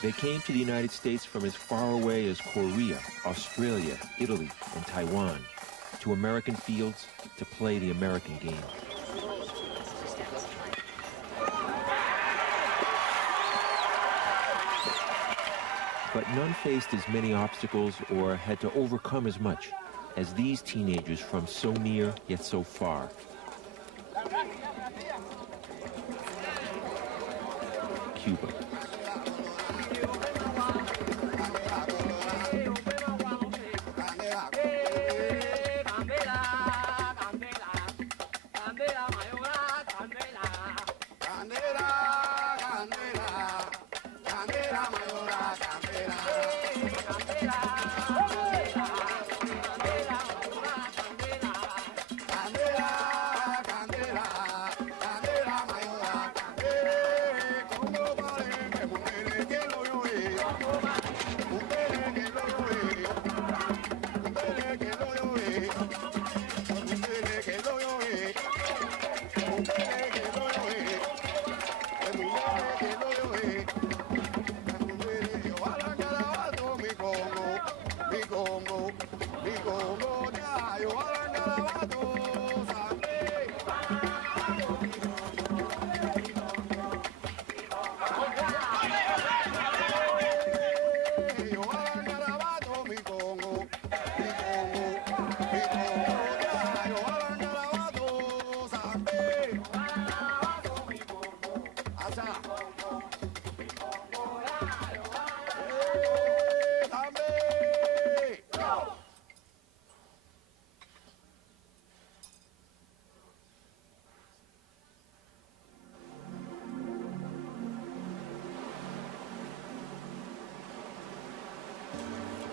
They came to the United States from as far away as Korea, Australia, Italy, and Taiwan, to American fields to play the American game. But none faced as many obstacles or had to overcome as much as these teenagers from so near yet so far. Cuba.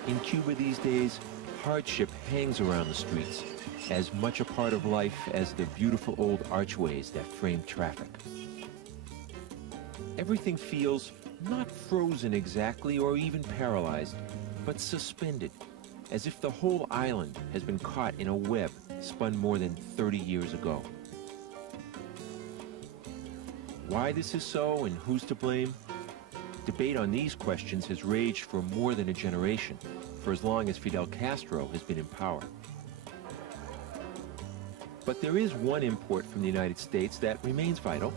In Cuba these days, hardship hangs around the streets, as much a part of life as the beautiful old archways that frame traffic. Everything feels not frozen exactly or even paralyzed, but suspended, as if the whole island has been caught in a web spun more than 30 years ago. Why this is so and who's to blame? Debate on these questions has raged for more than a generation, for as long as Fidel Castro has been in power. But there is one import from the United States that remains vital,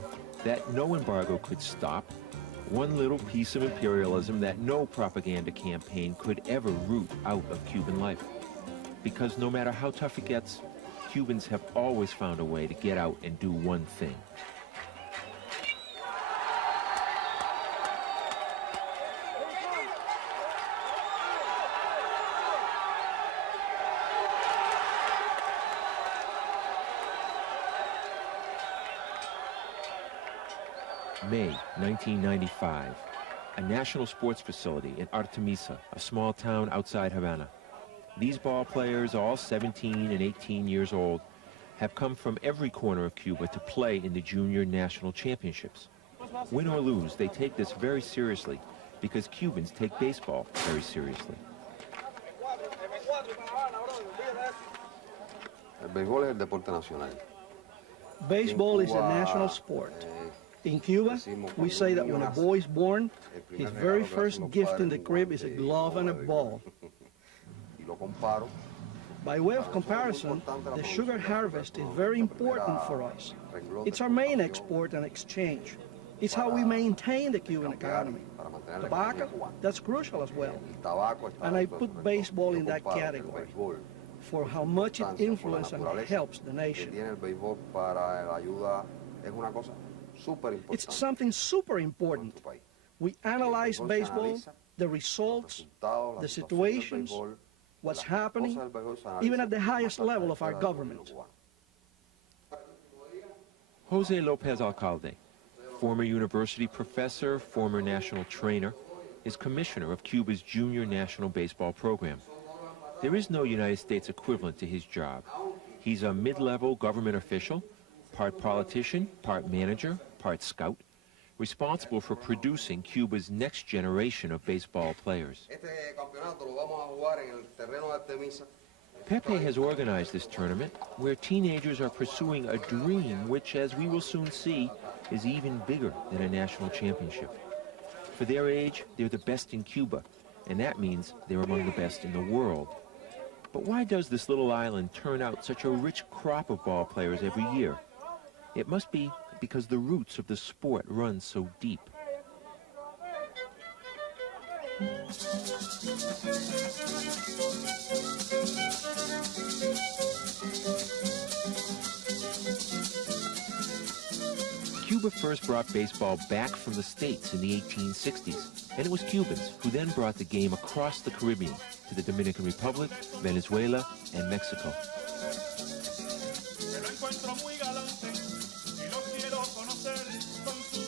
that no embargo could stop, one little piece of imperialism that no propaganda campaign could ever root out of Cuban life. Because no matter how tough it gets, Cubans have always found a way to get out and do one thing. May 1995, a national sports facility in Artemisa, a small town outside Havana. These ball players, all 17 and 18 years old, have come from every corner of Cuba to play in the junior national championships. Win or lose, they take this very seriously because Cubans take baseball very seriously. El béisbol es el deporte nacional. Baseball is a national sport. In Cuba, we say that when a boy is born, his very first gift in the crib is a glove and a ball. By way of comparison, the sugar harvest is very important for us. It's our main export and exchange. It's how we maintain the Cuban economy. Tobacco, that's crucial as well. And I put baseball in that category for how much it influences and helps the nation. It's something super important. We analyze baseball, the results, the situations, what's happening, even at the highest level of our government. Jose Lopez Alcalde, former university professor, former national trainer, is commissioner of Cuba's junior national baseball program. There is no United States equivalent to his job. He's a mid-level government official, part politician, part manager, part scout, responsible for producing Cuba's next generation of baseball players. Pepe has organized this tournament where teenagers are pursuing a dream which, as we will soon see, is even bigger than a national championship. For their age, they're the best in Cuba, and that means they're among the best in the world. But why does this little island turn out such a rich crop of ball players every year? It must be because the roots of the sport run so deep. Cuba first brought baseball back from the States in the 1860s, and it was Cubans who then brought the game across the Caribbean to the Dominican Republic, Venezuela, and Mexico.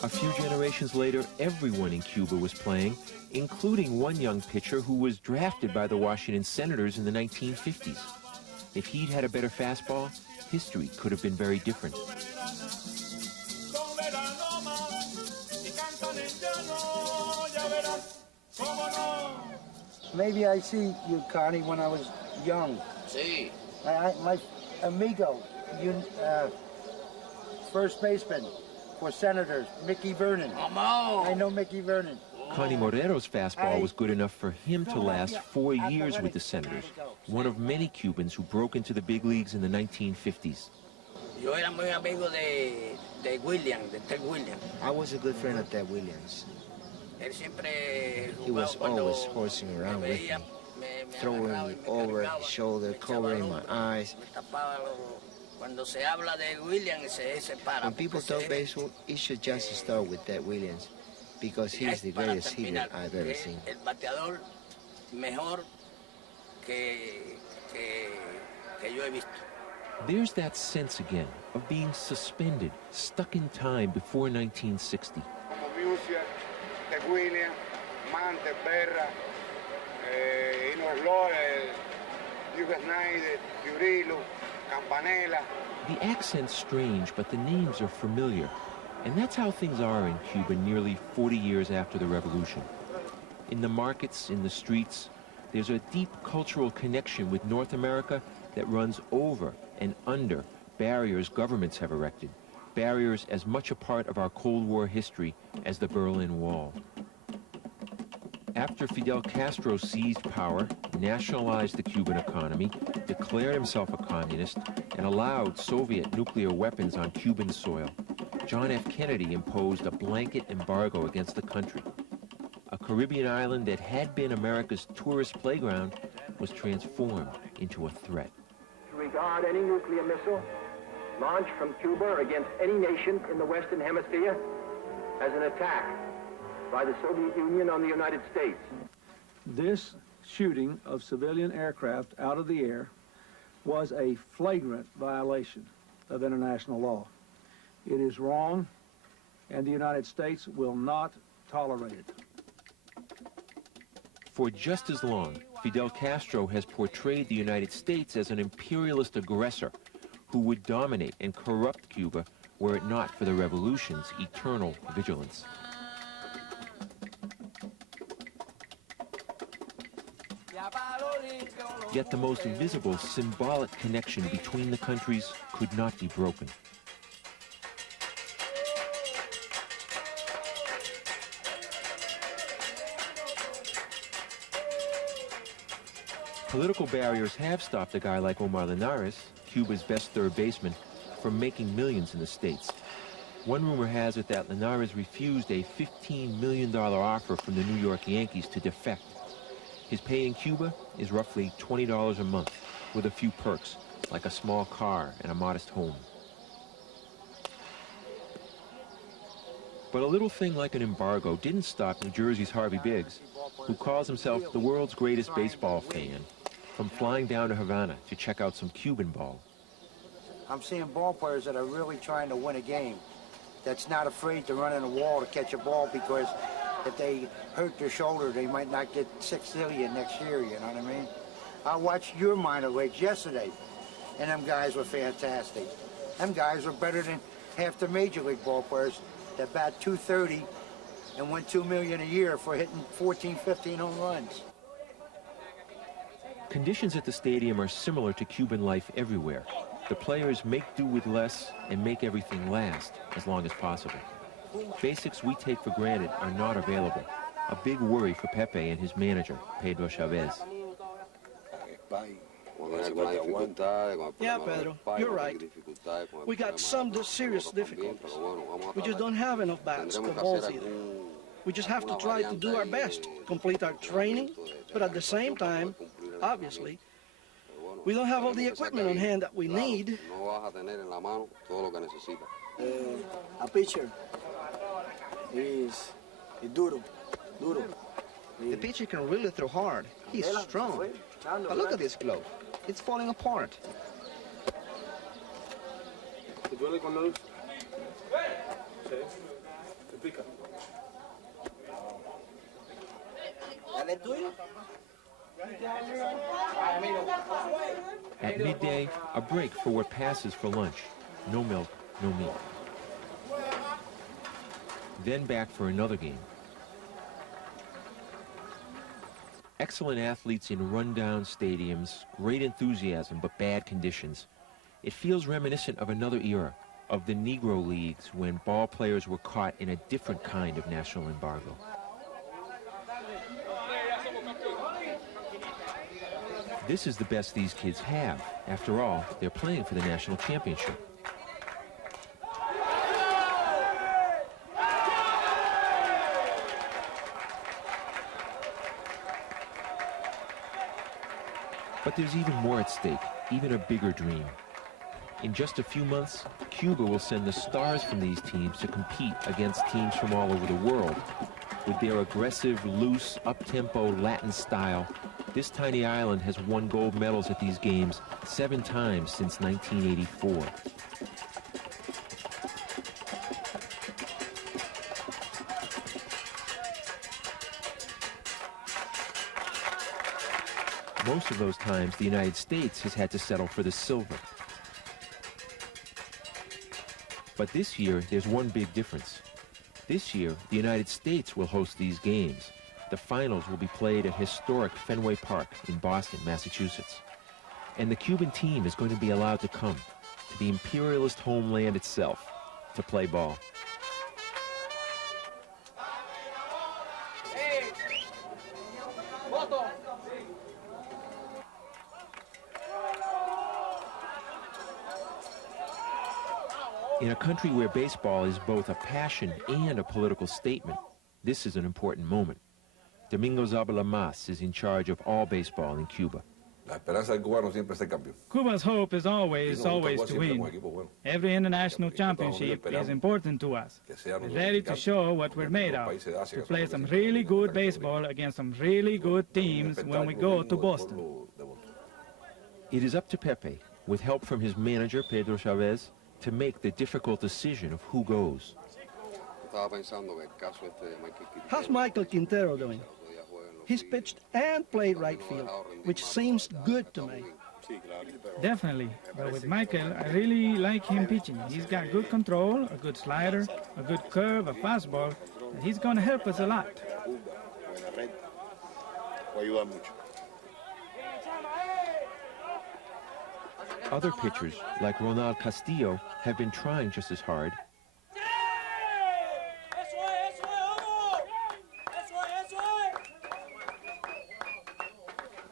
A few generations later, everyone in Cuba was playing, including one young pitcher who was drafted by the Washington Senators in the 1950s. If he'd had a better fastball, history could have been very different. Maybe I see you, Connie, when I was young. Sí. My amigo, first baseman for Senators, Mickey Vernon. I know Mickey Vernon. Connie Morero's fastball was good enough for him to last 4 years with the Senators, one of many Cubans who broke into the big leagues in the 1950s. Yo era muy amigo de William, de Ted William. I was a good friend of Ted Williams. Él siempre He was always horsing around with me, throwing me over his shoulder, covering my eyes. Cuando se habla de William, se para. When people talk baseball, it should just start with Ted Williams, because he's the greatest hitter I've ever seen. El bateador mejor que yo he visto. There's that sense again of being suspended, stuck in time before 1960. William, Mante, Berra, Campanella. The accent's strange, but the names are familiar. And that's how things are in Cuba nearly 40 years after the revolution. In the markets, in the streets, there's a deep cultural connection with North America that runs over and under barriers governments have erected, barriers as much a part of our Cold War history as the Berlin Wall. After Fidel Castro seized power, nationalized the Cuban economy, declared himself a communist, and allowed Soviet nuclear weapons on Cuban soil, John F. Kennedy imposed a blanket embargo against the country. A Caribbean island that had been America's tourist playground was transformed into a threat. To regard any nuclear missile launched from Cuba against any nation in the Western Hemisphere as an attack by the Soviet Union on the United States. This shooting of civilian aircraft out of the air was a flagrant violation of international law. It is wrong, and the United States will not tolerate it. For just as long, Fidel Castro has portrayed the United States as an imperialist aggressor who would dominate and corrupt Cuba were it not for the revolution's eternal vigilance. Yet the most visible symbolic connection between the countries could not be broken. Political barriers have stopped a guy like Omar Linares, Cuba's best third baseman, from making millions in the States. One rumor has it that Linares refused a $15 million offer from the New York Yankees to defect. His pay in Cuba is roughly $20 a month, with a few perks, like a small car and a modest home. But a little thing like an embargo didn't stop New Jersey's Harvey Biggs, who calls himself the world's greatest baseball fan, from flying down to Havana to check out some Cuban ball. I'm seeing ball players that are really trying to win a game, that's not afraid to run in a wall to catch a ball, because if they hurt their shoulder, they might not get $6 million next year, you know what I mean? I watched your minor leagues yesterday, and them guys were fantastic. Them guys were better than half the major league ball players that bat .230 and win $2 million a year for hitting 14, 15 home runs. Conditions at the stadium are similar to Cuban life everywhere. The players make do with less and make everything last as long as possible. Basics we take for granted are not available. a big worry for Pepe and his manager, Pedro Chavez. Yeah, Pedro, you're right. We got some serious difficulties. We just don't have enough bats or balls either. We just have to try to do our best, complete our training, but at the same time, obviously, we don't have all the equipment on hand that we need. A pitcher is duro. The pitcher can really throw hard. He's strong. But look at this glove. It's falling apart. At midday, a break for what passes for lunch. No milk, no meat. Then back for another game. Excellent athletes in run-down stadiums, great enthusiasm but bad conditions. It feels reminiscent of another era, of the Negro Leagues, when ball players were caught in a different kind of national embargo. This is the best these kids have. After all, they're playing for the national championship. But there's even more at stake, even a bigger dream. In just a few months, Cuba will send the stars from these teams to compete against teams from all over the world. With their aggressive, loose, up-tempo Latin style, this tiny island has won gold medals at these games 7 times since 1984. Most of those times, the United States has had to settle for the silver. But this year, there's one big difference. This year, the United States will host these games. The finals will be played at historic Fenway Park in Boston, Massachusetts. And the Cuban team is going to be allowed to come to the imperialist homeland itself to play ball. In a country where baseball is both a passion and a political statement, this is an important moment. Domingo Zabala Mas is in charge of all baseball in Cuba. Cuba's hope is always to win. Every international championship is important to us. We're ready to show what we're made of, to play some really good baseball against some really good teams when we go to Boston. It is up to Pepe, with help from his manager, Pedro Chavez, to make the difficult decision of who goes. How's Michael Quintero doing? He's pitched and played right field, which seems good to me. Definitely, but with Michael, I really like him pitching. He's got good control, a good slider, a good curve, a fastball, and he's going to help us a lot. Other pitchers, like Ronald Castillo, have been trying just as hard.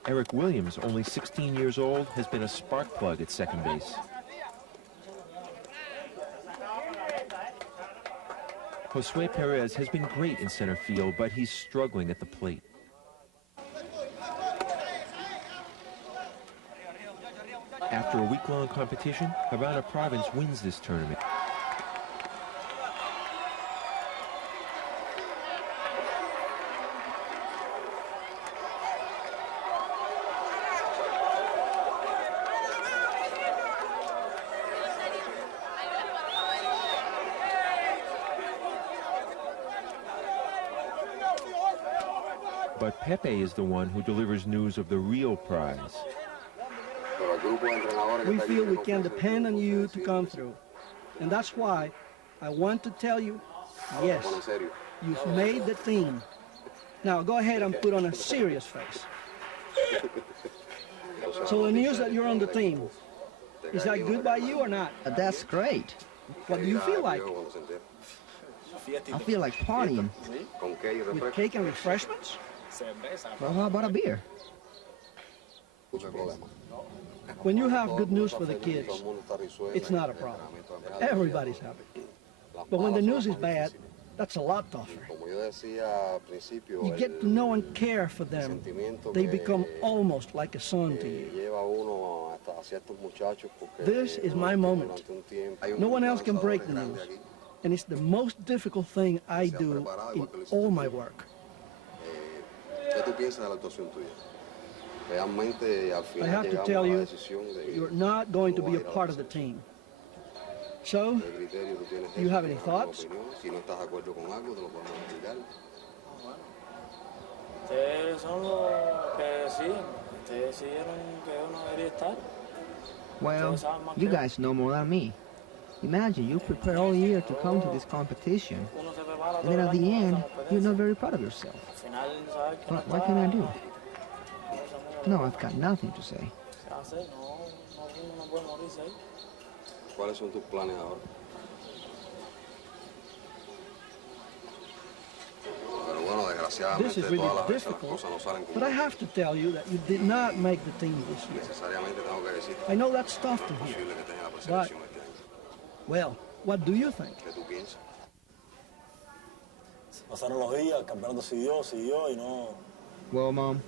Eric Williams, only 16 years old, has been a spark plug at second base. Josue Perez has been great in center field, but he's struggling at the plate. After a week-long competition, Havana Province wins this tournament. But Pepe is the one who delivers news of the real prize. We feel we can depend on you to come through. And that's why I want to tell you, yes, you've made the team. Now go ahead and put on a serious face. So the news that you're on the team, is that good by you or not? That's great. What do you feel like? I feel like partying. With cake and refreshments? Well, how about a beer? When you have good news for the kids, it's not a problem. Everybody's happy. But when the news is bad, that's a lot tougher. You get to know and care for them. They become almost like a son to you. This is my moment. No one else can break the news. And it's the most difficult thing I do in all my work. I have to tell you, you're not going to be a part of the team. So, do you have any thoughts? Well, you guys know more than me. Imagine you prepare all year to come to this competition, and then at the end, you're not very proud of yourself. But what can I do? No, I've got nothing to say. ¿Cuáles son tus planes ahora? Pero bueno, desgraciadamente todas las veces las cosas no salen como but I have to tell you that you did not make the team this year. necesariamente tengo que decir. I know that's tough to hear. Posible que tenga la preselección este año. Well, what do you think? ¿Qué tú piensas? Pasaron los días, el campeonato siguió y no. Well, Mom,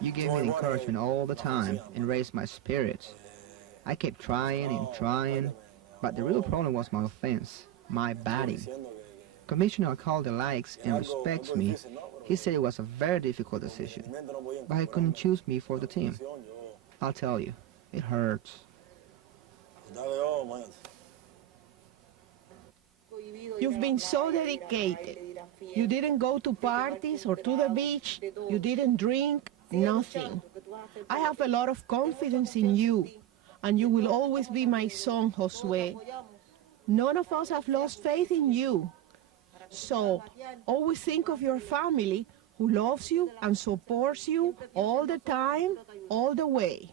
you gave me encouragement all the time and raised my spirits. I kept trying and trying, but the real problem was my offense, my batting. Commissioner Alcalde likes and respects me. He said it was a very difficult decision, but he couldn't choose me for the team. I'll tell you, it hurts. You've been so dedicated. You didn't go to parties or to the beach. You didn't drink, nothing. I have a lot of confidence in you, and you will always be my son, Josue. None of us have lost faith in you. So always think of your family who loves you and supports you all the time, all the way.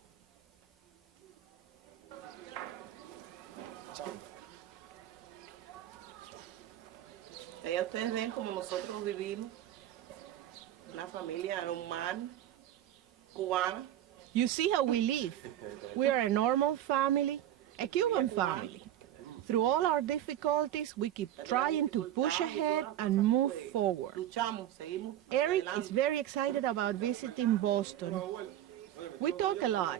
Allá ustedes ven como nosotros vivimos, una familia normal, cubana. You see how we live. We are a normal family, a Cuban family. Through all our difficulties, we keep trying to push ahead and move forward. Eric is very excited about visiting Boston. We talk a lot.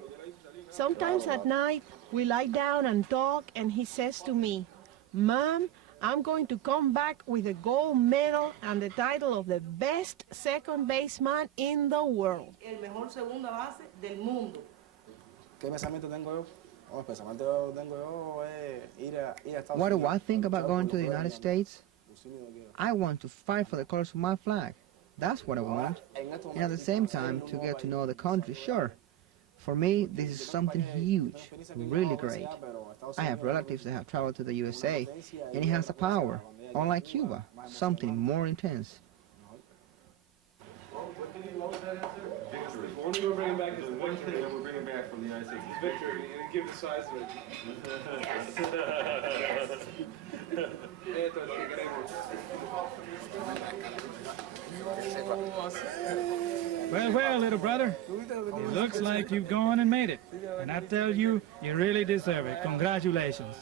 Sometimes at night, we lie down and talk, and he says to me, "Mom, I'm going to come back with a gold medal and the title of the best second baseman in the world." El mejor segunda base del mundo. ¿Qué pensamiento tengo yo? El pensamiento que tengo yo es ir a Estados Unidos. What do I think about going to the United States? I want to fight for the colors of my flag. That's what I want. And at the same time, to get to know the country, sure. For me, this is something huge, really great. I have relatives that have traveled to the USA, and it has a power, unlike Cuba, something more intense. The only we're bringing back is the one thing that we're bringing back from the United States is victory. And give the size of it. Well, well, little brother, it looks like you've gone and made it. And I tell you, you really deserve it. Congratulations.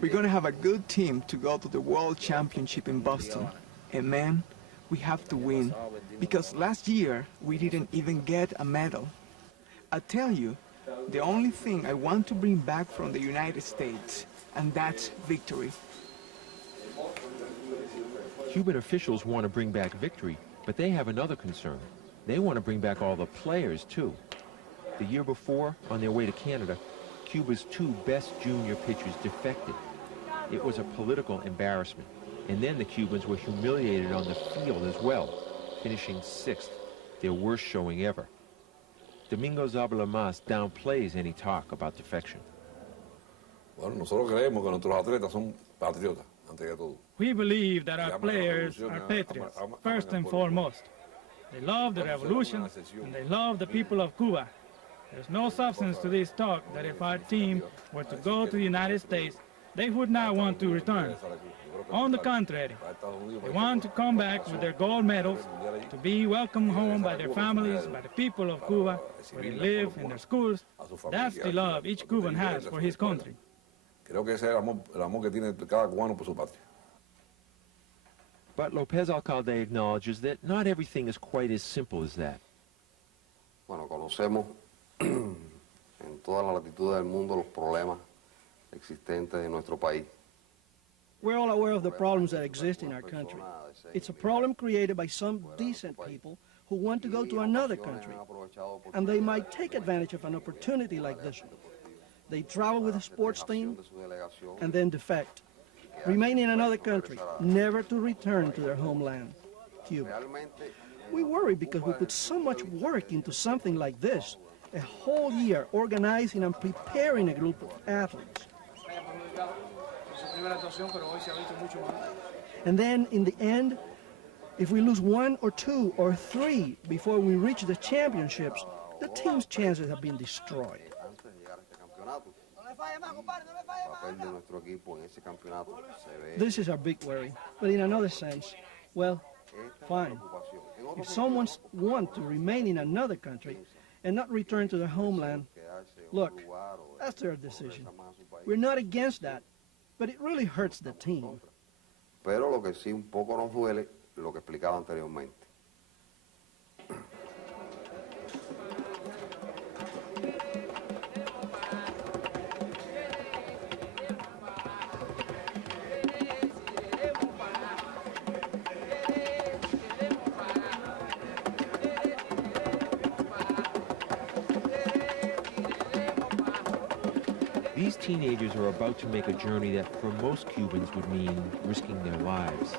We're going to have a good team to go to the World Championship in Boston. And man, we have to win, because last year we didn't even get a medal. I tell you, the only thing I want to bring back from the United States, and that's victory. Cuban officials want to bring back victory, but they have another concern. They want to bring back all the players, too. The year before, on their way to Canada, Cuba's two best junior pitchers defected. It was a political embarrassment. And then the Cubans were humiliated on the field as well, finishing 6th, their worst showing ever. Domingo Zabalamas downplays any talk about defection. Bueno, nosotros creemos que nuestros atletas son patriotas, ante que todo. We believe that our players are patriots, first and foremost. They love the revolution, and they love the people of Cuba. There's no substance to this talk that if our team were to go to the United States, they would not want to return. On the contrary, they want to come back with their gold medals, to be welcomed home by their families, by the people of Cuba, where they live, in their schools. That's the love each Cuban has for his country. Creo que ese es el amor que tiene cada cubano por su patria. But Lopez Alcalde acknowledges that not everything is quite as simple as that. Bueno, conocemos en toda la latitud del mundo los problemas existentes en nuestro país. We're all aware of the problems that exist in our country. It's a problem created by some decent people who want to go to another country, and they might take advantage of an opportunity like this one. They travel with a sports team and then defect, remain in another country, never to return to their homeland, Cuba. We worry because we put so much work into something like this, a whole year organizing and preparing a group of athletes. And then, in the end, if we lose 1 or 2 or 3 before we reach the championships, the team's chances have been destroyed. This is our big worry, but in another sense, well, fine. If someone wants to remain in another country and not return to their homeland, look, that's their decision. We're not against that, but it really hurts the team. Pero lo que sí un poco nos duele, lo que explicaba anteriormente. These teenagers are about to make a journey that for most Cubans would mean risking their lives.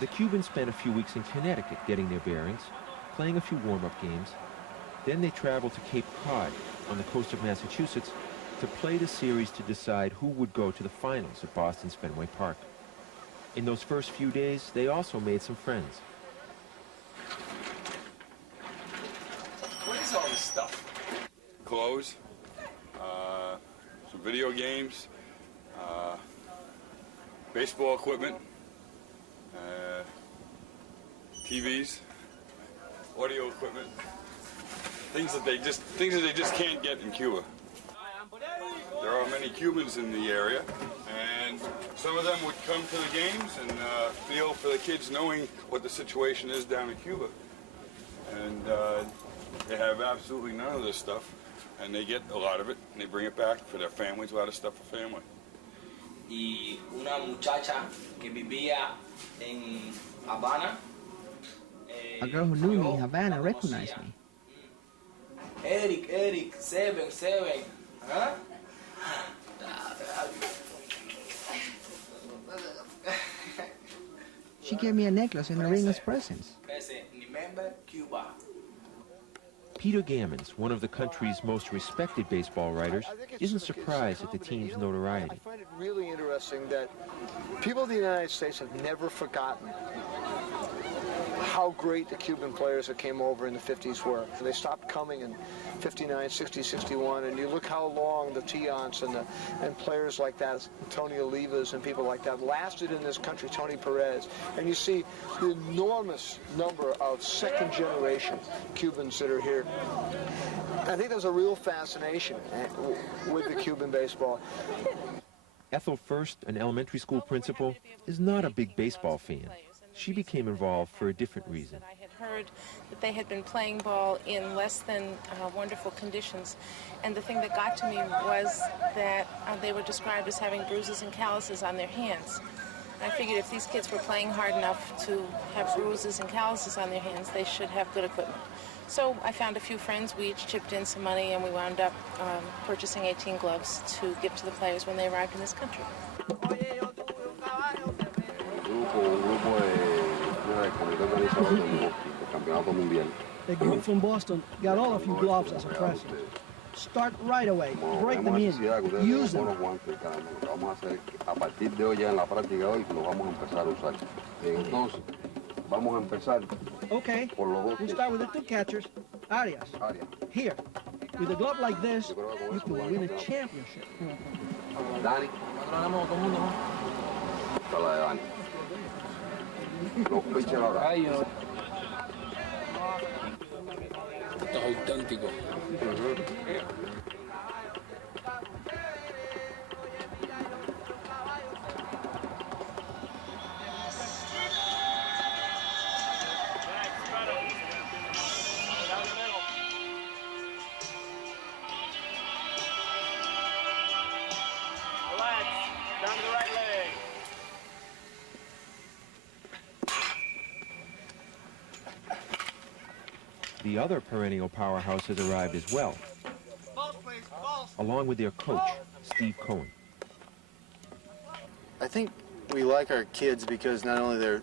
The Cubans spent a few weeks in Connecticut getting their bearings, playing a few warm-up games. Then they traveled to Cape Cod on the coast of Massachusetts to play the series to decide who would go to the finals at Boston's Fenway Park. In those first few days, they also made some friends. What is all this stuff? Clothes, some video games, baseball equipment, TVs, audio equipment, things that they just can't get in Cuba. There are many Cubans in the area, and some of them would come to the games and feel for the kids knowing what the situation is down in Cuba. And they have absolutely none of this stuff, and they get a lot of it, and they bring it back for their families, a lot of stuff for family. Y una muchacha que vivía en Habana. A girl who knew me in Havana recognized me. Eric, 7. Huh? She gave me a necklace and a ring as presents. Remember Cuba. Peter Gammons, one of the country's most respected baseball writers, isn't surprised at the team's notoriety. I find it really interesting that people in the United States have never forgotten how great the Cuban players that came over in the 50s were. They stopped coming in 59, 60, 61, and you look how long the Tiants and players like that, Tony Olivas and people like that, lasted in this country, Tony Perez. And you see the enormous number of second-generation Cubans that are here. I think there's a real fascination with the Cuban baseball. Ethel First, an elementary school principal, is not a big baseball fan. She became involved for a different reason. I had heard that they had been playing ball in less than wonderful conditions, and the thing that got to me was that they were described as having bruises and calluses on their hands. I figured if these kids were playing hard enough to have bruises and calluses on their hands, they should have good equipment. So I found a few friends, we each chipped in some money, and we wound up purchasing 18 gloves to give to the players when they arrived in this country. A group from Boston got all of you gloves as a present. Start right away. Break them in. Use them. A partir de hoy ya en la práctica de hoy lo vamos a empezar a usar. Entonces, vamos a empezar. Okay, we'll start with the two catchers. Arias. Here. With a glove like this, you can win a championship. Dani. Esta es la de Dani. Los pitchers ahora. Esto es auténtico. The other perennial powerhouse has arrived as well, along with their coach, Steve Cohen. I think we like our kids because not only they're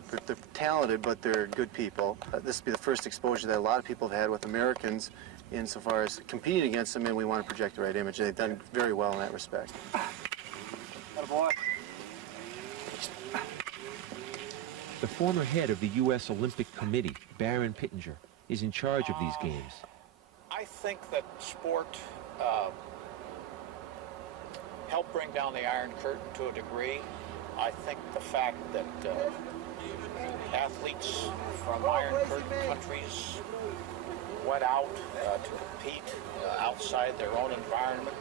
talented, but they're good people. This will be the first exposure that a lot of people have had with Americans insofar as competing against them, and we want to project the right image. They've done very well in that respect. The former head of the U.S. Olympic Committee, Baron Pittenger, is in charge of these games. I think that sport helped bring down the Iron Curtain to a degree. I think the fact that athletes from Iron Curtain countries went out to compete outside their own environment,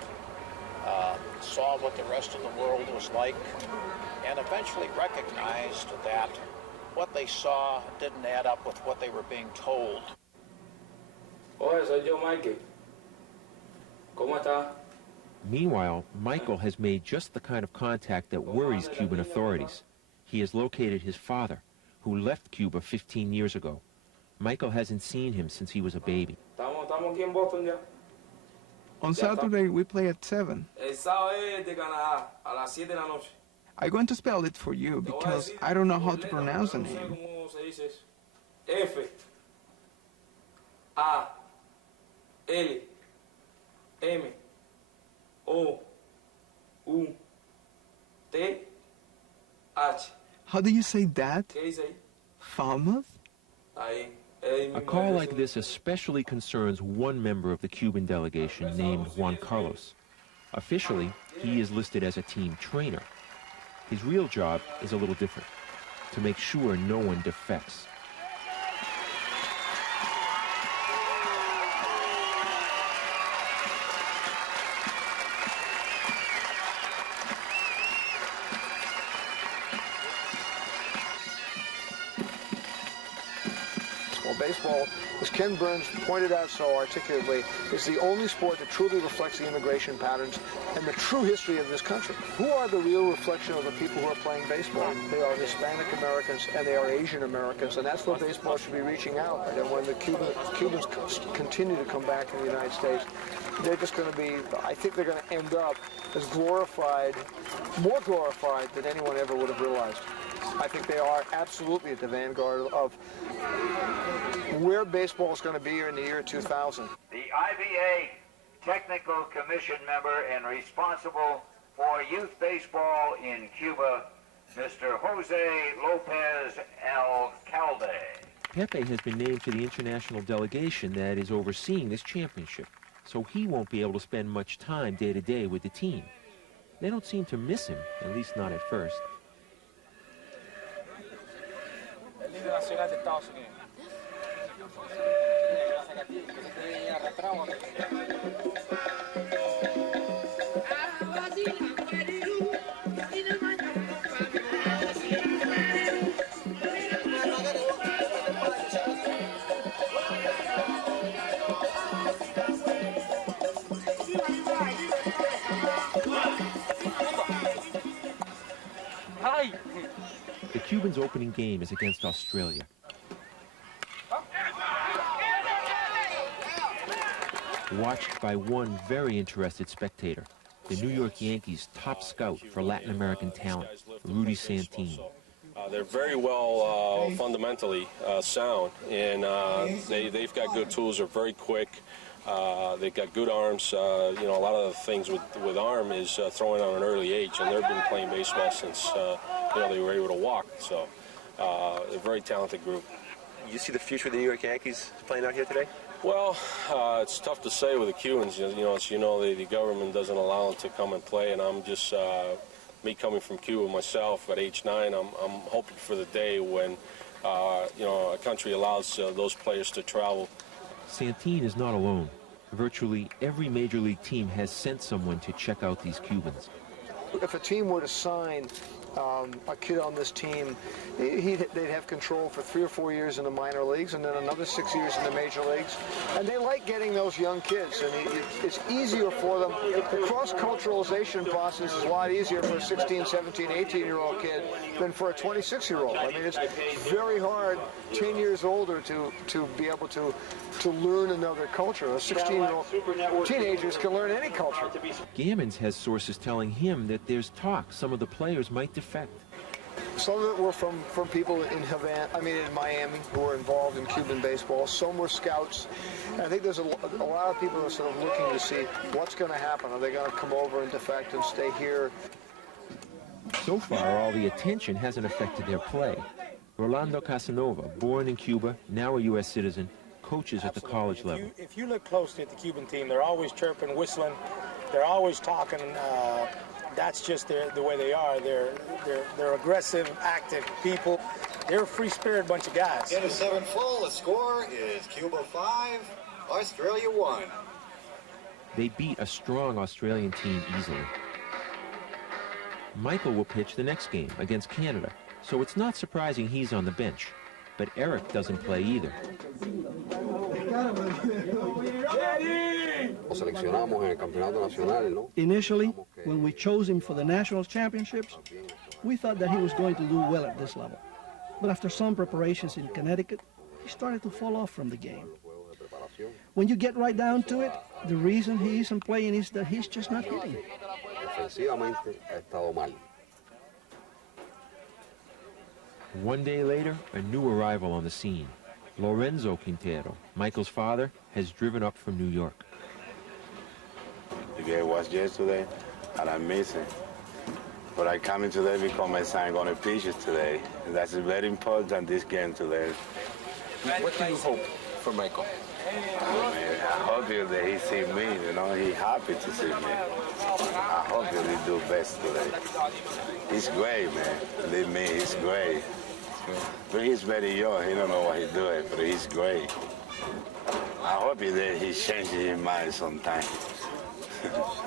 saw what the rest of the world was like, and eventually recognized that what they saw didn't add up with what they were being told. Hola, soy yo, Michael. ¿Cómo está? Meanwhile, Michael has made just the kind of contact that worries Cuban authorities. He has located his father, who left Cuba 15 years ago. Michael hasn't seen him since he was a baby. Estamos aquí en Boston ya. On Saturday, we play at 7. El sábado es de Canadá, a las 7 de la noche. I'm going to spell it for you because I don't know how to pronounce the name. ¿Cómo se dice eso? F A L M O U T H. How do you say that? ¿Qué dice ahí? Falmouth? Ahí. A call like this especially concerns one member of the Cuban delegation named Juan Carlos. Officially, he is listed as a team trainer. His real job is a little different, to make sure no one defects. Baseball, as Ken Burns pointed out so articulately, is the only sport that truly reflects the immigration patterns and the true history of this country. Who are the real reflection of the people who are playing baseball? They are Hispanic Americans and they are Asian Americans, and that's where baseball should be reaching out. And when the Cubans continue to come back in the United States, they're just going to be, I think they're going to end up as glorified, more glorified than anyone ever would have realized. I think they are absolutely at the vanguard of where baseball is going to be in the year 2000. The IBA Technical Commission member and responsible for youth baseball in Cuba, Mr. Jose Lopez Alcalde. Pepe has been named to the international delegation that is overseeing this championship, so he won't be able to spend much time day to day with the team. They don't seem to miss him, at least not at first. Ay, The Cubans' opening game is against Australia. Watched by one very interested spectator, the New York Yankees' top scout for Latin American talent, Rudy Santini. They're very well fundamentally sound, and they've got good tools. They're very quick. They've got good arms. You know, a lot of the things with arm is throwing on an early age, and they've been playing baseball since you know, they were able to walk. So they're a very talented group. You see the future of the New York Yankees playing out here today? Well, it's tough to say with the Cubans. You know, as you know, the government doesn't allow them to come and play, and I'm just me coming from Cuba myself at age 9. I'm hoping for the day when you know, a country allows those players to travel. Santini is not alone. Virtually every major league team has sent someone to check out these Cubans. If a team were to sign a kid on this team, they'd have control for 3 or 4 years in the minor leagues and then another 6 years in the major leagues. And they like getting those young kids, and it's easier for them. The cross-culturalization process is a lot easier for a 16, 17, 18-year-old kid than for a 26-year-old. I mean, it's very hard 10 years older to be able to learn another culture. A 16-year-old teenagers can learn any culture. Gammons has sources telling him that there's talk some of the players might defect. Some of it were from people in in Miami who were involved in Cuban baseball. Some were scouts. And I think there's a lot of people who are sort of looking to see what's going to happen. Are they going to come over and defect and stay here? So far, all the attention hasn't affected their play. Rolando Casanova, born in Cuba, now a U.S. citizen, coaches at the college level. If you look closely at the Cuban team, they're always chirping, whistling. They're always talking. That's just the way they are. They're aggressive, active people. They're a free-spirit bunch of guys. In a 7 full, the score is Cuba 5, Australia 1. They beat a strong Australian team easily. Michael will pitch the next game against Canada, so it's not surprising he's on the bench. But Eric doesn't play either. Initially, when we chose him for the national championships, we thought that he was going to do well at this level. But after some preparations in Connecticut, he started to fall off from the game. When you get right down to it, the reason he isn't playing is that he's just not hitting. One day later, a new arrival on the scene. Lorenzo Quintero, Michael's father, has driven up from New York. The game was yesterday, and I miss it. But I come in today because my son going to pitch it today. And that's very important, this game today. What do you hope for Michael? I hope that he see me, you know, he's happy to see me. I hope that he do best today. He's great, man. Believe me, he's great. But he's very young, he don't know what he's doing, but he's great. I hope that he changes his mind sometime.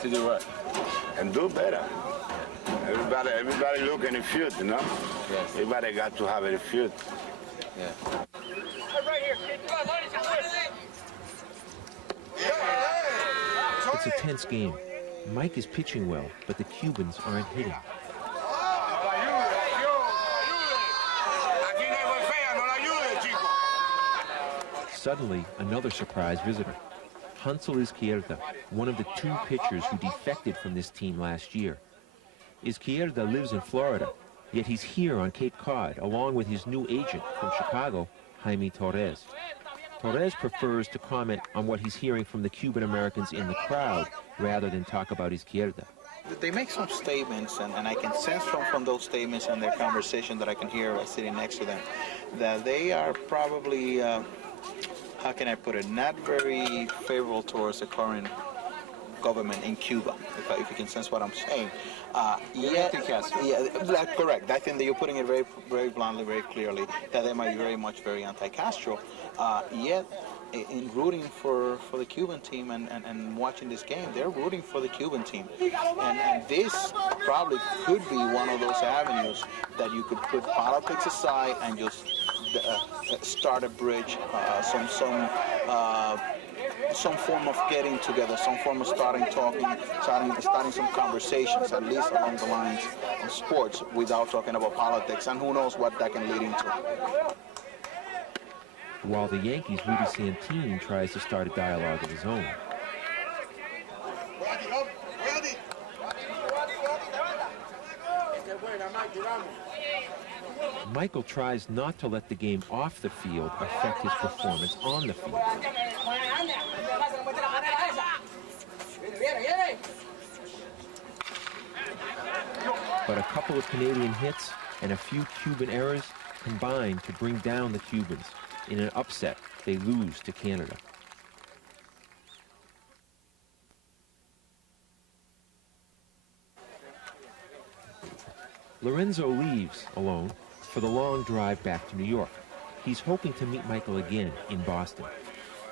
To do what? And do better. Everybody look in the future, you know? Yes. Everybody got to have a future. Yeah. It's a tense game. Mike is pitching well, but the Cubans aren't hitting. Suddenly, another surprise visitor. Hansel Izquierda, one of the 2 pitchers who defected from this team last year. Izquierda lives in Florida, yet he's here on Cape Cod, along with his new agent from Chicago, Jaime Torres. Torres prefers to comment on what he's hearing from the Cuban Americans in the crowd, rather than talk about Izquierda. They make some statements, and I can sense from those statements and their conversation that I can hear by sitting next to them, that they are probably, how can I put it, not very favorable towards the current government in Cuba, if you can sense what I'm saying. Correct. I think that you're putting it very, very bluntly, very clearly, that they might be very anti-Castro. Yet, in rooting for the Cuban team and watching this game, they're rooting for the Cuban team. And this probably could be one of those avenues that you could put politics aside and just start a bridge, some some form of getting together, some form of starting talking, starting some conversations, at least along the lines of sports, without talking about politics, and who knows what that can lead into. While the Yankees' Rudy Santini tries to start a dialogue of his own. Michael tries not to let the game off the field affect his performance on the field. But a couple of Canadian hits and a few Cuban errors combine to bring down the Cubans. In an upset, they lose to Canada. Lorenzo leaves alone for the long drive back to New York. He's hoping to meet Michael again in Boston.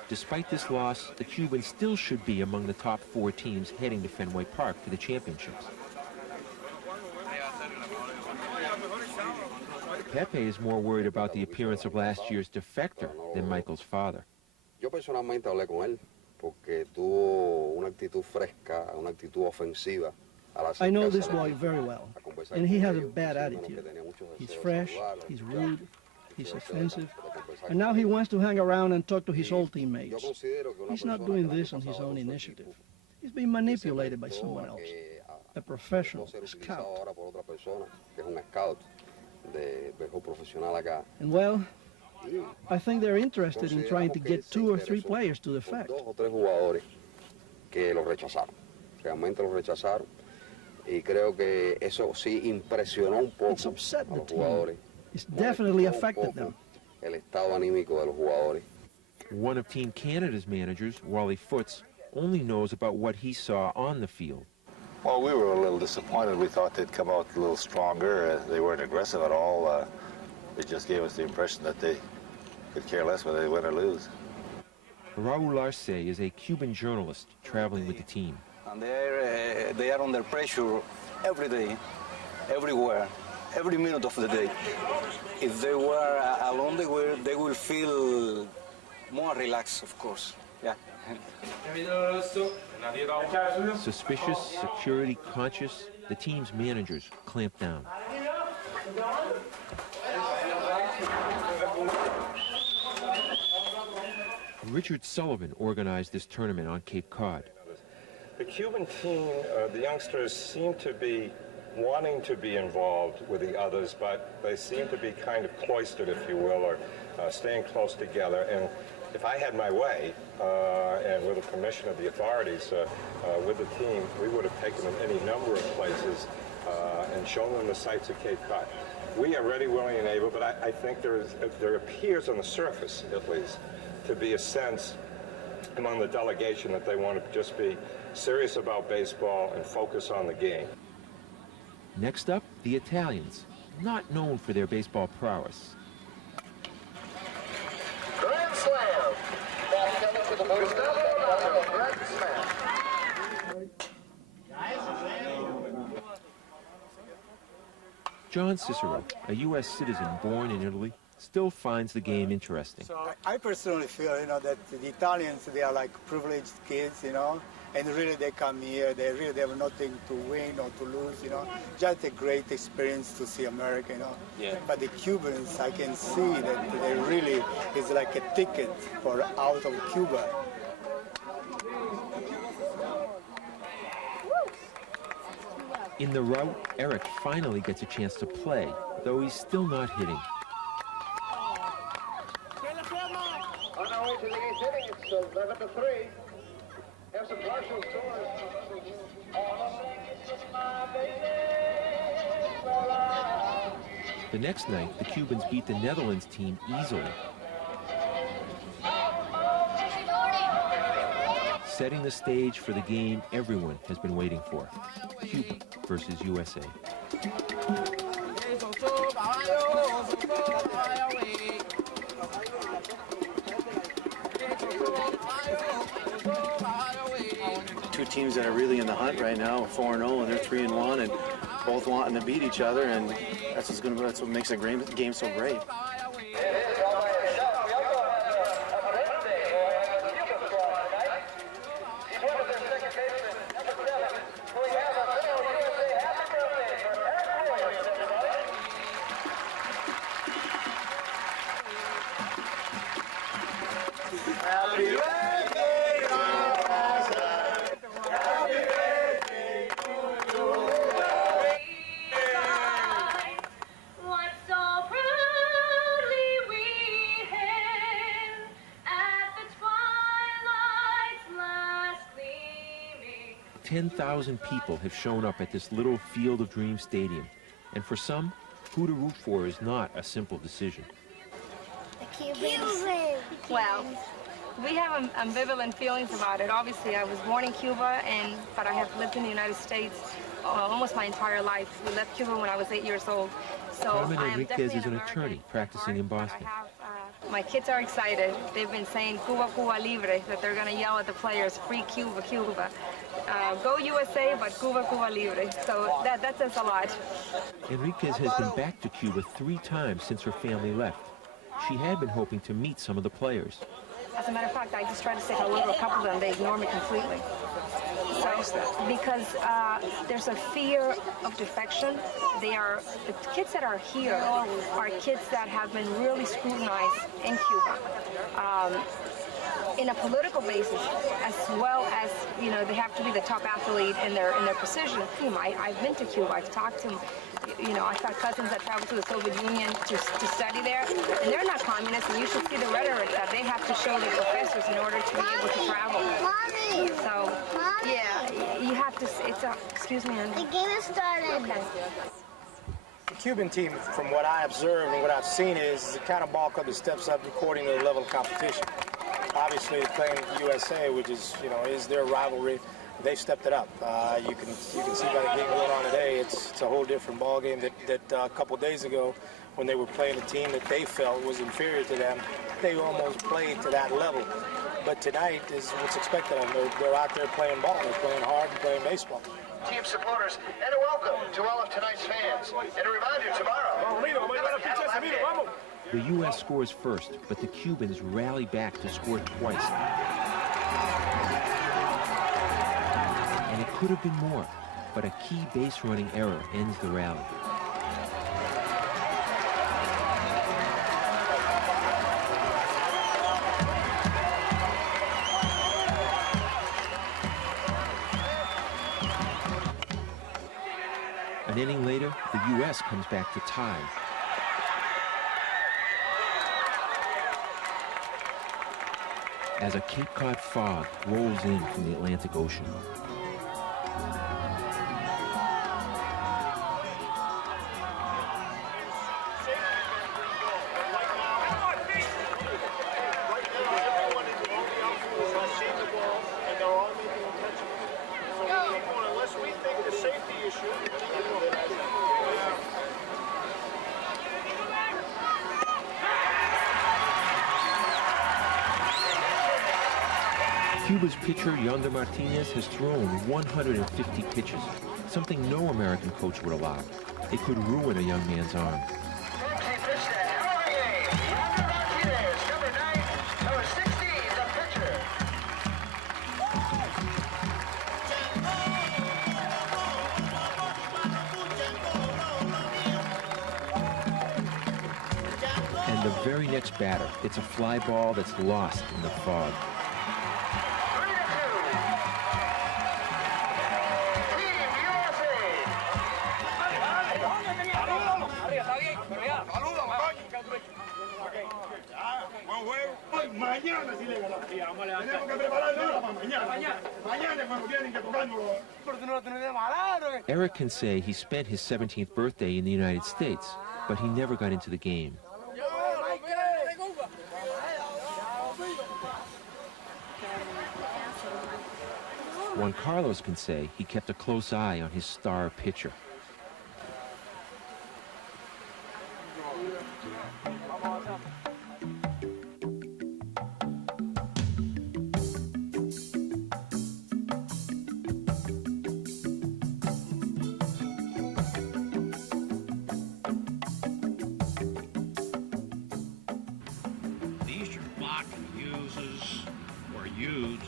Despite this loss, the Cubans still should be among the top 4 teams heading to Fenway Park for the championships. Pepe is more worried about the appearance of last year's defector than Michael's father. Yo personalmente hablé con él porque tuvo una actitud fresca, una actitud ofensiva. I know this boy very well, and he has a bad attitude. He's fresh, he's rude, he's offensive, and now he wants to hang around and talk to his old teammates. He's not doing this on his own initiative. He's being manipulated by someone else, a professional scout. And well, I think they're interested in trying to get 2 or 3 players to defect. It's upset the team. It's definitely affected them. One of Team Canada's managers, Wally Foots, only knows about what he saw on the field. Well, we were a little disappointed. We thought they'd come out a little stronger. They weren't aggressive at all. It just gave us the impression that they could care less whether they win or lose. Raul Arce is a Cuban journalist traveling with the team. And they are under pressure every day, everywhere, every minute of the day. If they were alone, they will feel more relaxed, of course. Yeah. Suspicious, security conscious, the team's managers clamp down. Richard Sullivan organized this tournament on Cape Cod. The Cuban team, the youngsters seem to be wanting to be involved with the others, but they seem to be kind of cloistered, if you will, or staying close together. And if I had my way, and with the permission of the authorities, with the team, we would have taken them any number of places and shown them the sights of Cape Cod. We are ready, willing, and able, but I think there appears on the surface, at least, to be a sense among the delegation that they want to just be serious about baseball and focus on the game. Next up, the Italians, not known for their baseball prowess. Grand slam. Grand slam. John Cicero, a U.S. citizen born in Italy, still finds the game interesting. So I personally feel, that the Italians, they are like privileged kids, and really they come here, they have nothing to win or to lose, just a great experience to see America, Yeah. But the Cubans, I can see that they really is like a ticket for out of Cuba. In the rout, Eric finally gets a chance to play, though he's still not hitting. On our way to the 8th inning, it's 11-3. Have some partial scores. The next night, the Cubans beat the Netherlands team easily, setting the stage for the game everyone has been waiting for, Cuba versus USA. Two teams that are really in the hunt right now, 4-0, and they're 3-1, and both wanting to beat each other, and that's what makes the game so great. 10,000 people have shown up at this little Field of Dreams stadium. And for some, who to root for is not a simple decision. Well, we have ambivalent feelings about it. Obviously, I was born in Cuba, but I have lived in the United States almost my entire life. We left Cuba when I was 8 years old. So Carmen Enriquez is an attorney practicing in Boston. My kids are excited. They've been saying Cuba, Cuba Libre, that they're going to yell at the players, free Cuba, Cuba. Go USA, but Cuba, Cuba Libre. So that says a lot. Enriquez has been back to Cuba 3 times since her family left. She had been hoping to meet some of the players. As a matter of fact, I just tried to say hello to a couple of them. They ignore me completely. Why is that? Because there's a fear of defection. The kids that are here are kids that have been really scrutinized in Cuba. In a political basis, as well as, you know, they have to be the top athlete in their position. I've been to Cuba. I've talked to them. You know, I've got cousins that travel to the Soviet Union to study there, and they're not communists, and you should see the rhetoric that they have to show the professors in order to be able to travel. Mommy! So, yeah, you have to, excuse me, honey. The game is started. Okay. The Cuban team, from what I observed and what I've seen, is the kind of ball club that steps up according to the level of competition. Obviously, playing USA, which is, you know, is their rivalry. They stepped it up. You can see by the game going on today, it's a whole different ball game that a couple days ago, when they were playing a team that they felt was inferior to them, they almost played to that level. But tonight is what's expected of them. They're out there playing ball. They're playing hard and playing baseball. Team supporters, and a welcome to all of tonight's fans. And a reminder, tomorrow. The U.S. scores first, but the Cubans rally back to score twice. And it could have been more, but a key base-running error ends the rally. An inning later, the U.S. comes back to tie. As a Cape Cod fog rolls in from the Atlantic Ocean. Cuba's pitcher, Yonder Martinez, has thrown 150 pitches, something no American coach would allow. It could ruin a young man's arm. And the very next batter, it's a fly ball that's lost in the fog. Eric can say he spent his 17th birthday in the United States, but he never got into the game. Juan Carlos can say he kept a close eye on his star pitcher.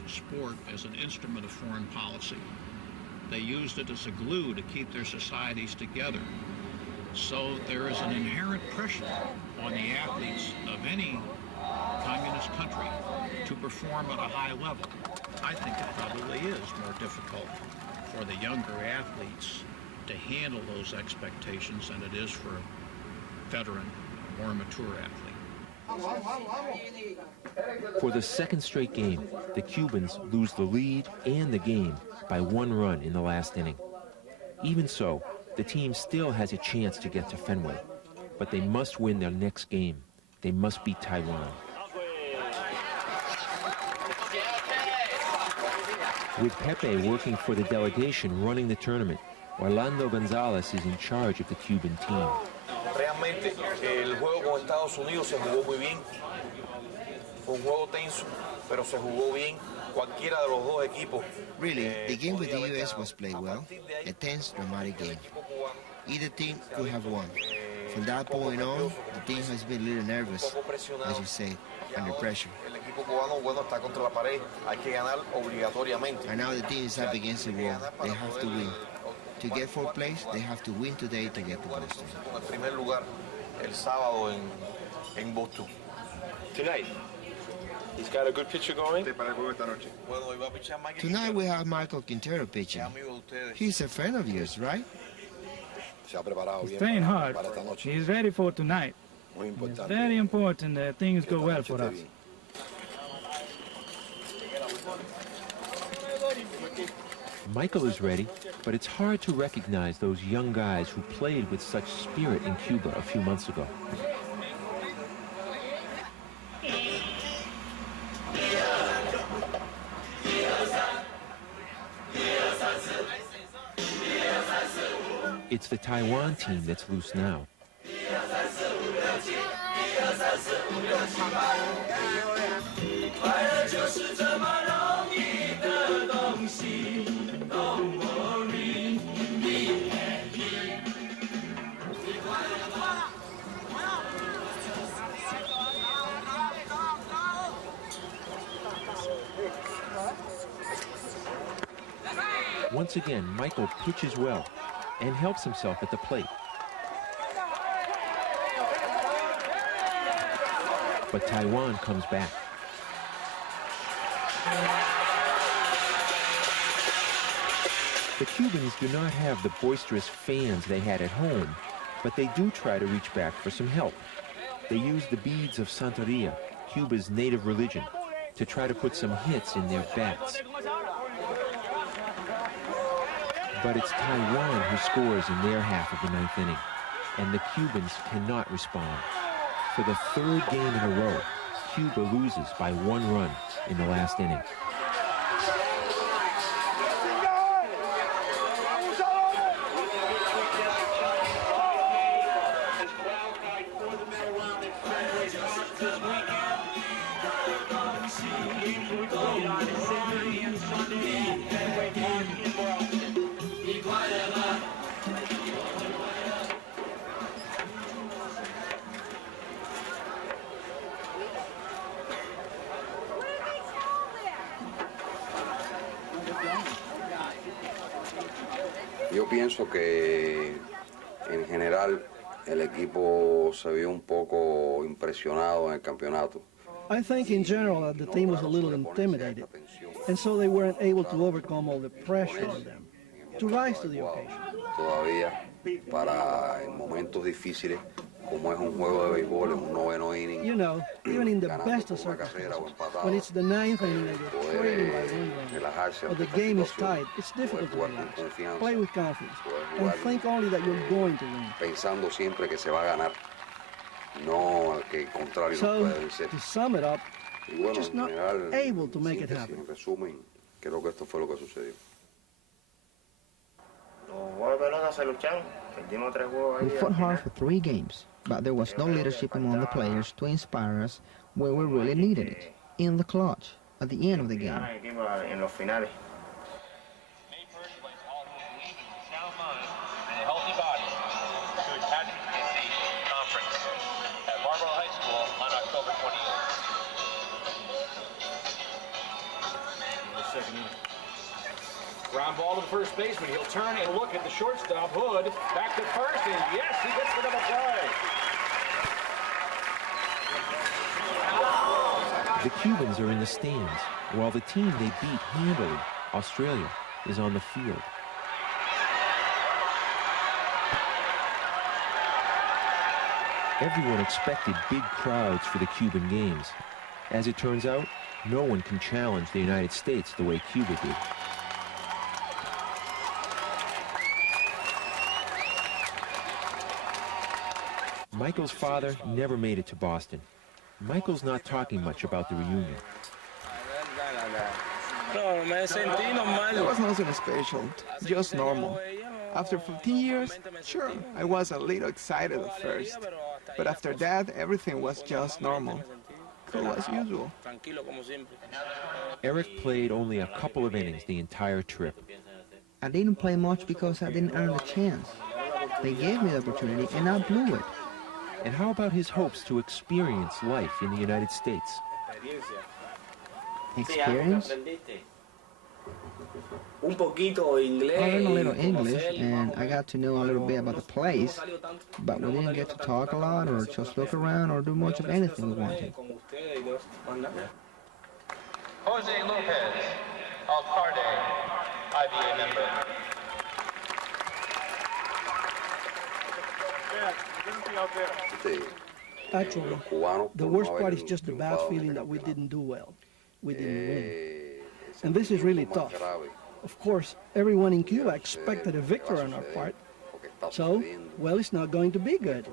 Sport as an instrument of foreign policy. They used it as a glue to keep their societies together. So there is an inherent pressure on the athletes of any communist country to perform at a high level. I think it probably is more difficult for the younger athletes to handle those expectations than it is for a veteran, more mature athlete. For the second straight game, the Cubans lose the lead and the game by 1 run in the last inning. Even so, the team still has a chance to get to Fenway, but they must win their next game. They must beat Taiwan. With Pepe working for the delegation running the tournament, Orlando Gonzalez is in charge of the Cuban team. Realmente, el juego con Estados Unidos se jugó muy bien. Fue un juego tenso, pero se jugó bien. Cualquiera de los dos equipos. Really, the game with the U.S. was played well. A tense, dramatic game. Either team could have won. From that point on, the team has been a little nervous, as you say, under pressure. El equipo cubano, bueno, está contra la pared. Hay que ganar obligatoriamente. And now the team is up against the wall. They have to win. To get fourth place, they have to win today to get to Boston. En primer lugar, el sábado en Boston. Tonight, he's got a good pitcher going. Tonight we have Michael Quintero pitching. He's a friend of yours, right? He's trained hard. He's ready for tonight. It's very important that things go well for us. Michael is ready, but it's hard to recognize those young guys who played with such spirit in Cuba a few months ago. It's the Taiwan team that's loose now. Once again, Michael pitches well and helps himself at the plate. But Taiwan comes back. The Cubans do not have the boisterous fans they had at home, but they do try to reach back for some help. They use the beads of Santeria, Cuba's native religion, to try to put some hits in their bats. But it's Taiwan who scores in their half of the ninth inning, and the Cubans cannot respond. For the third game in a row, Cuba loses by 1 run in the last inning. Yo pienso que en general el equipo se vio un poco impresionado en el campeonato. I think in general that the team was a little intimidated, and so they weren't able to overcome all the pressure on them, to rise to the occasion. Todavía para en momentos difíciles, como es un juego de béisbol en un noveno inning. You know, even in the best of circumstances, when it's the ninth inning and you're trailing by 1 run, or the game is tight, it's difficult to relax. Play with confidence, and think only that you're going to win. Pensando siempre que se va a ganar, no que el contrario no puede vencer. To sum it up, Y bueno, just en not general, able to make it happen. En resumen, creo que esto fue lo que sucedió. We fought hard for 3 games, but there was no leadership among the players to inspire us where we really needed it, in the clutch, at the end of the game. Ground ball to the first baseman. He'll turn and look at the shortstop, Hood. Back to first, and yes, he gets the double play. The Cubans are in the stands, while the team they beat handily, Australia, is on the field. Everyone expected big crowds for the Cuban games. As it turns out, no one can challenge the United States the way Cuba did. Michael's father never made it to Boston. Michael's not talking much about the reunion. There was nothing special, just normal. After 15 years, sure, I was a little excited at first. But after that, everything was just normal. Cool as usual. Eric played only a couple of innings the entire trip. I didn't play much because I didn't earn the chance. They gave me the opportunity and I blew it. And how about his hopes to experience life in the United States? Experience? I learned a little English and I got to know a little bit about the place, but we didn't get to talk a lot or just look around or do much of anything we wanted. Jose Lopez, Alcalde, IBA member. Actually, the worst part is just the bad feeling that we didn't do well. We didn't win. And this is really tough. Of course, everyone in Cuba expected a victory on our part. So, well, it's not going to be good.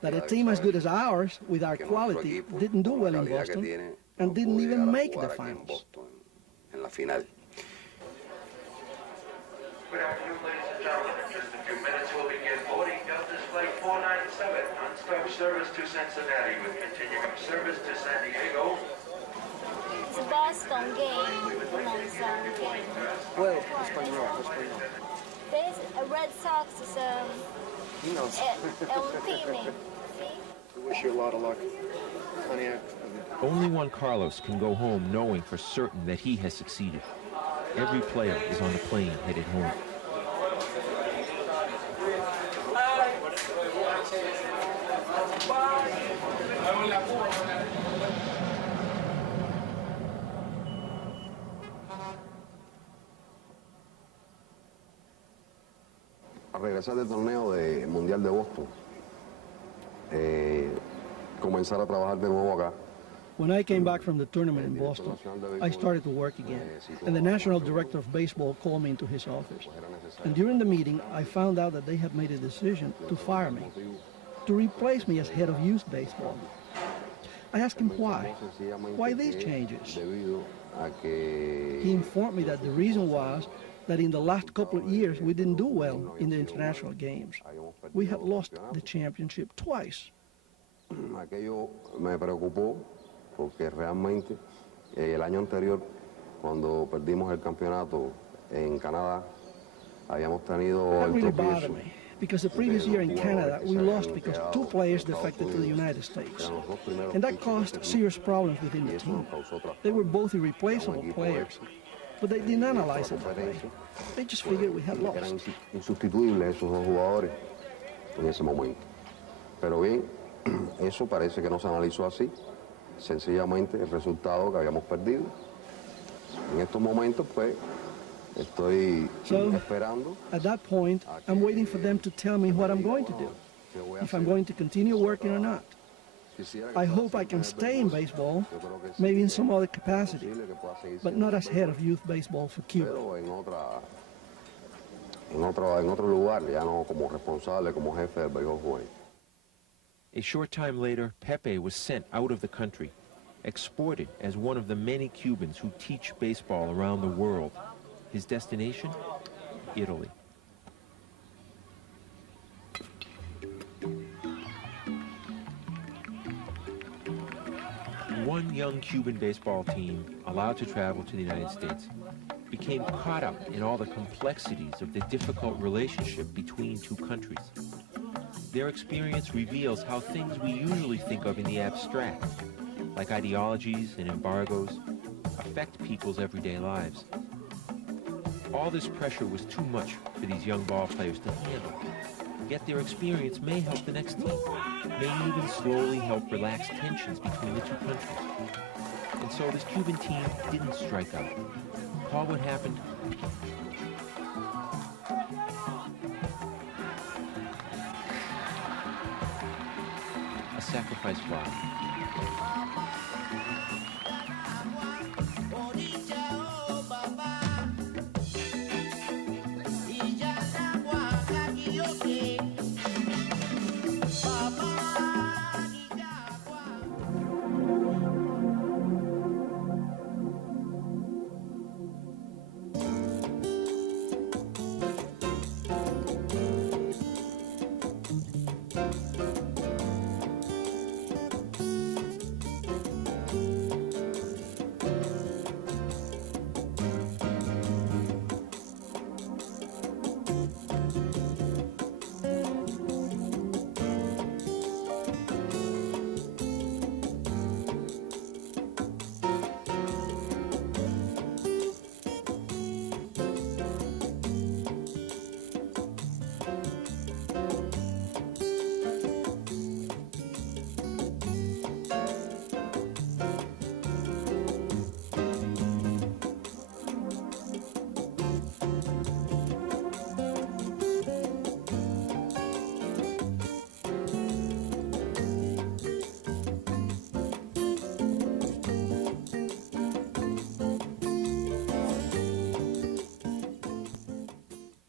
That a team as good as ours, with our quality, didn't do well in Boston and didn't even make the finals. En la final. Good afternoon, ladies and gentlemen. In just a few minutes, we'll begin boarding Delta's Flight 497, non-stop service to Cincinnati with continuing service to San Diego. It's a Boston game, Monzon game. Well, español. There's a Red Sox is He knows. un team. See? We wish you a lot of luck. Only Juan Carlos can go home knowing for certain that he has succeeded. Every player is on the plane headed home. Al regresar del torneo mundial de Boston, comenzar a trabajar de nuevo acá. When I came back from the tournament in Boston, I started to work again, and the National Director of Baseball called me into his office. And during the meeting, I found out that they had made a decision to fire me, to replace me as head of youth baseball. I asked him why these changes? He informed me that the reason was that in the last couple of years we didn't do well in the international games. We had lost the championship twice. Aquello me preocupó porque realmente el año anterior, cuando perdimos el campeonato en Canadá, habíamos tenido That el really tropiezo. bothered me, because the previous year in Canada we lost because 2 players defected to the United States. And that caused serious problems within the team. They were both irreplaceable players, but they didn't analyze it that way. They just figured we had lost. Eran insustituibles esos dos jugadores en ese momento. Pero bien, eso parece que no se analizó así. Sencillamente el resultado que habíamos perdido. En estos momentos, pues, estoy esperando. At that point, I'm waiting for them to tell me what I'm going to do, if I'm going to continue working or not. I hope I can stay in baseball, maybe in some other capacity, but not as head of youth baseball for Cuba. En otro lugar, ya no como responsable, como jefe del béisbol juvenil. A short time later, Pepe was sent out of the country, exported as one of the many Cubans who teach baseball around the world. His destination? Italy. One young Cuban baseball team, allowed to travel to the United States, became caught up in all the complexities of the difficult relationship between two countries. Their experience reveals how things we usually think of in the abstract, like ideologies and embargoes, affect people's everyday lives. All this pressure was too much for these young ball players to handle. Yet their experience may help the next team, may even slowly help relax tensions between the two countries. And so this Cuban team didn't strike out. Call what happened sacrifice flag.